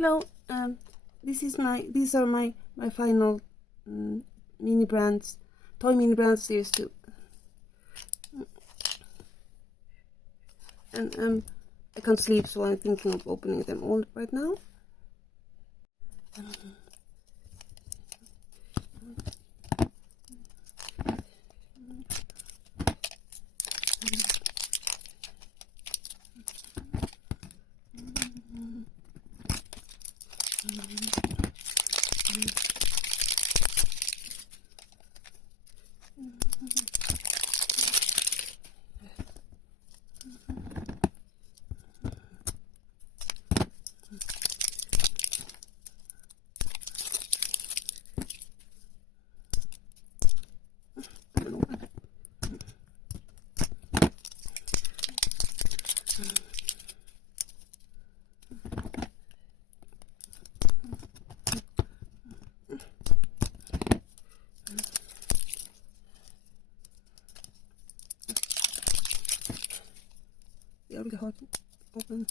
Hello. These are my final mini brands, toy mini brands series 2, and I can't sleep, so I'm thinking of opening them all right now. They're really hard to open.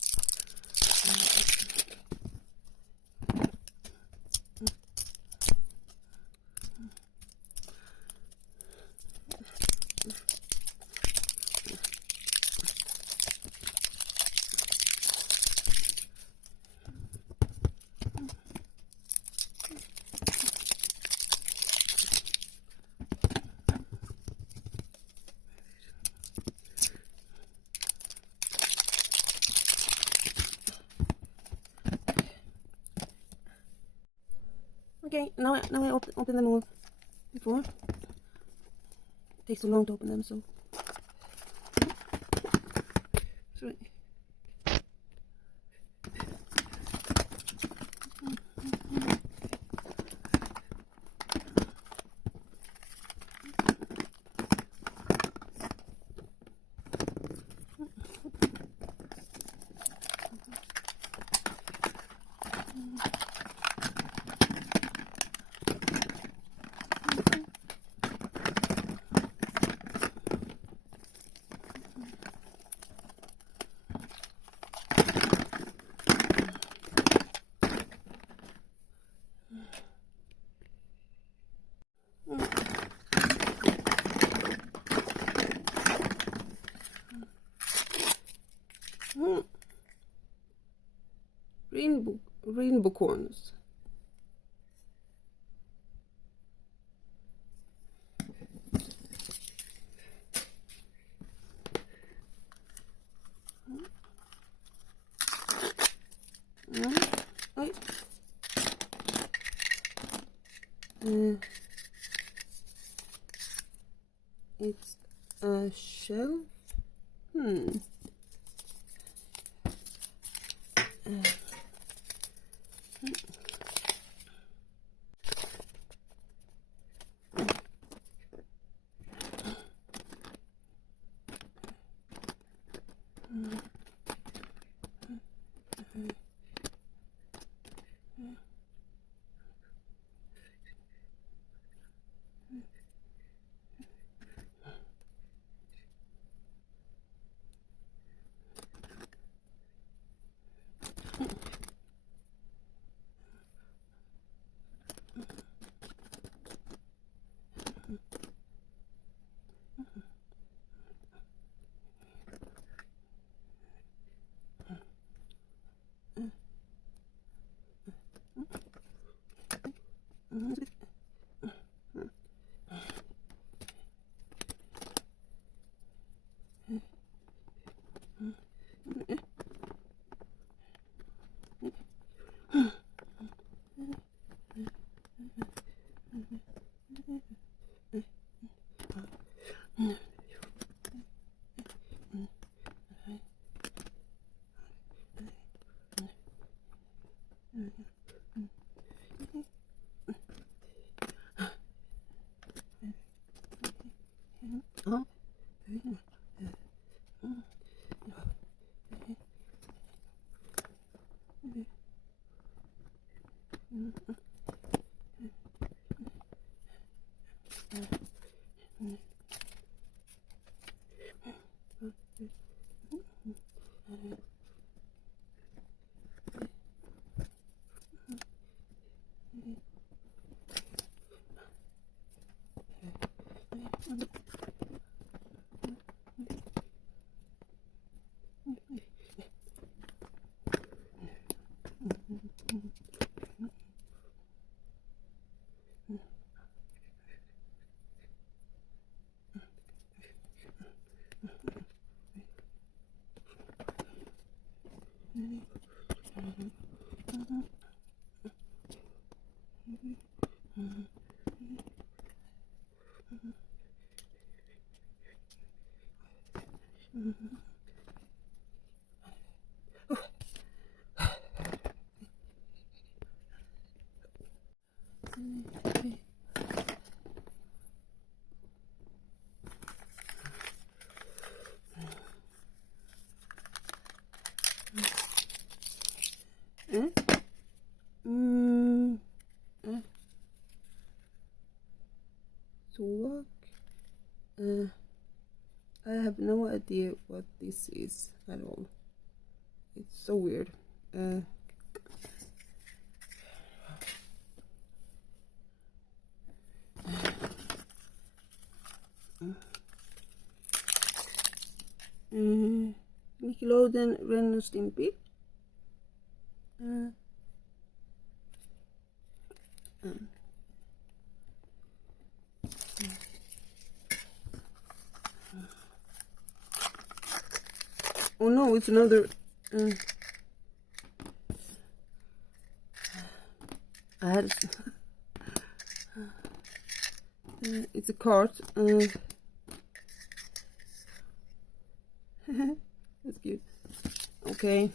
Okay, now I open them all before. It takes so long to open them, so. Sorry. Rainbow corns. It's a shelf. Solak. I have no idea what this is at all. It's so weird. Nickelodeon, Ren and Stimpy. Oh no, it's another. I had. It's a cart. That's cute. Okay.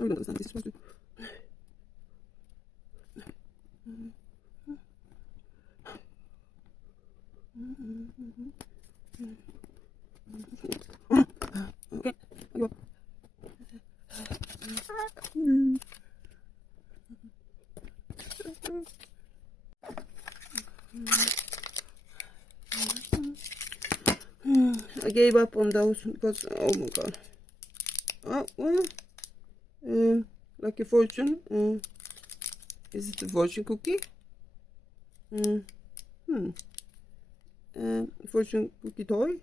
I don't understand what this is supposed to. Okay, I give up. I gave up on those because, oh my god. Oh, well, like a fortune. Is it a fortune cookie? Fortune cookie toy.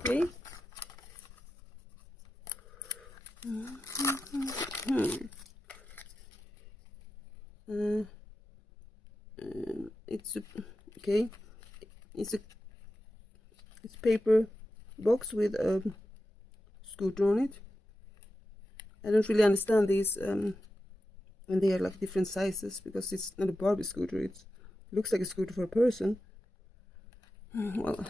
Okay. It's a, okay. It's paper box with a scooter on it. I don't really understand these when they are like different sizes, because it's not a Barbie scooter. It looks like a scooter for a person. Well,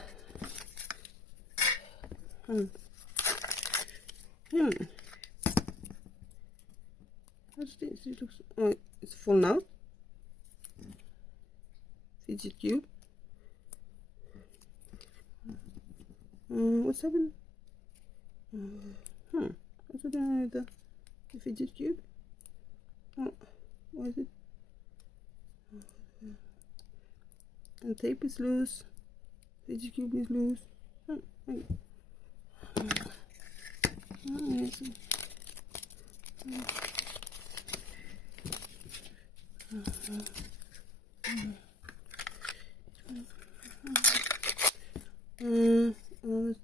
what's this? It looks. Oh, it's fallen out. Fidget cube. What's happened? What's happening with the fidget cube? Oh, why is it? And tape is loose. Fidget cube is loose. Amazing.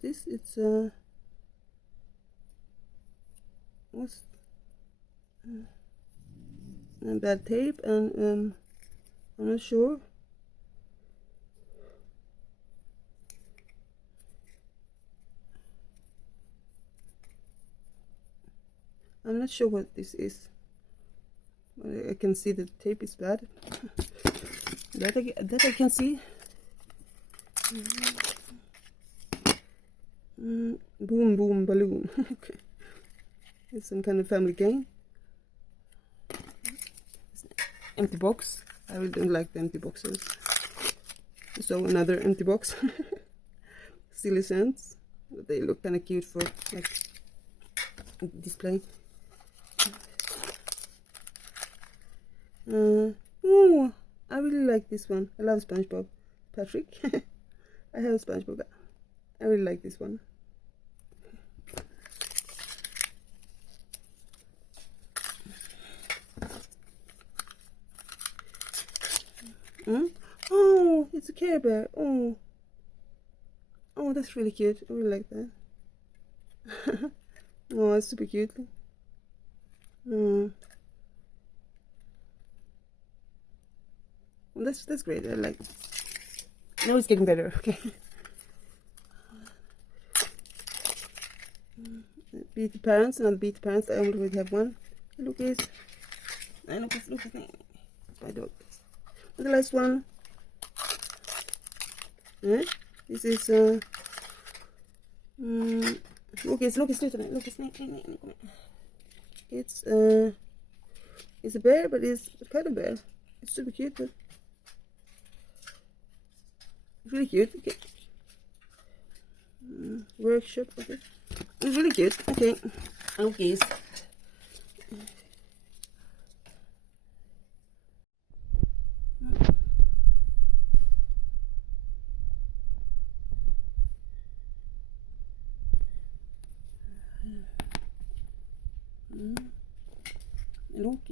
This it's what's bad tape, and I'm not sure. I'm not sure what this is. I can see the tape is bad. that I can see. Boom boom balloon. Okay. It's some kind of family game. Empty box. I really don't like the empty boxes. So another empty box. Silly cents. They look kind of cute for like display. Oh, I really like this one. I love SpongeBob. Patrick. I have SpongeBob. I really like this one. Oh, it's a Care Bear. Oh, that's really cute. I really like that. Oh, it's super cute. Well, that's great. I like. Now it's getting better. Okay. Beat the parents, not beat the parents. I only have one. Look at look at me. My dog. The last one. This is Look, sluta nu. Look, nej. It's a bear, but it's a kind of bear. It's super cute, but it's really cute. Okay. Workshop. Okay. It's really cute. Okay. Okay. Look,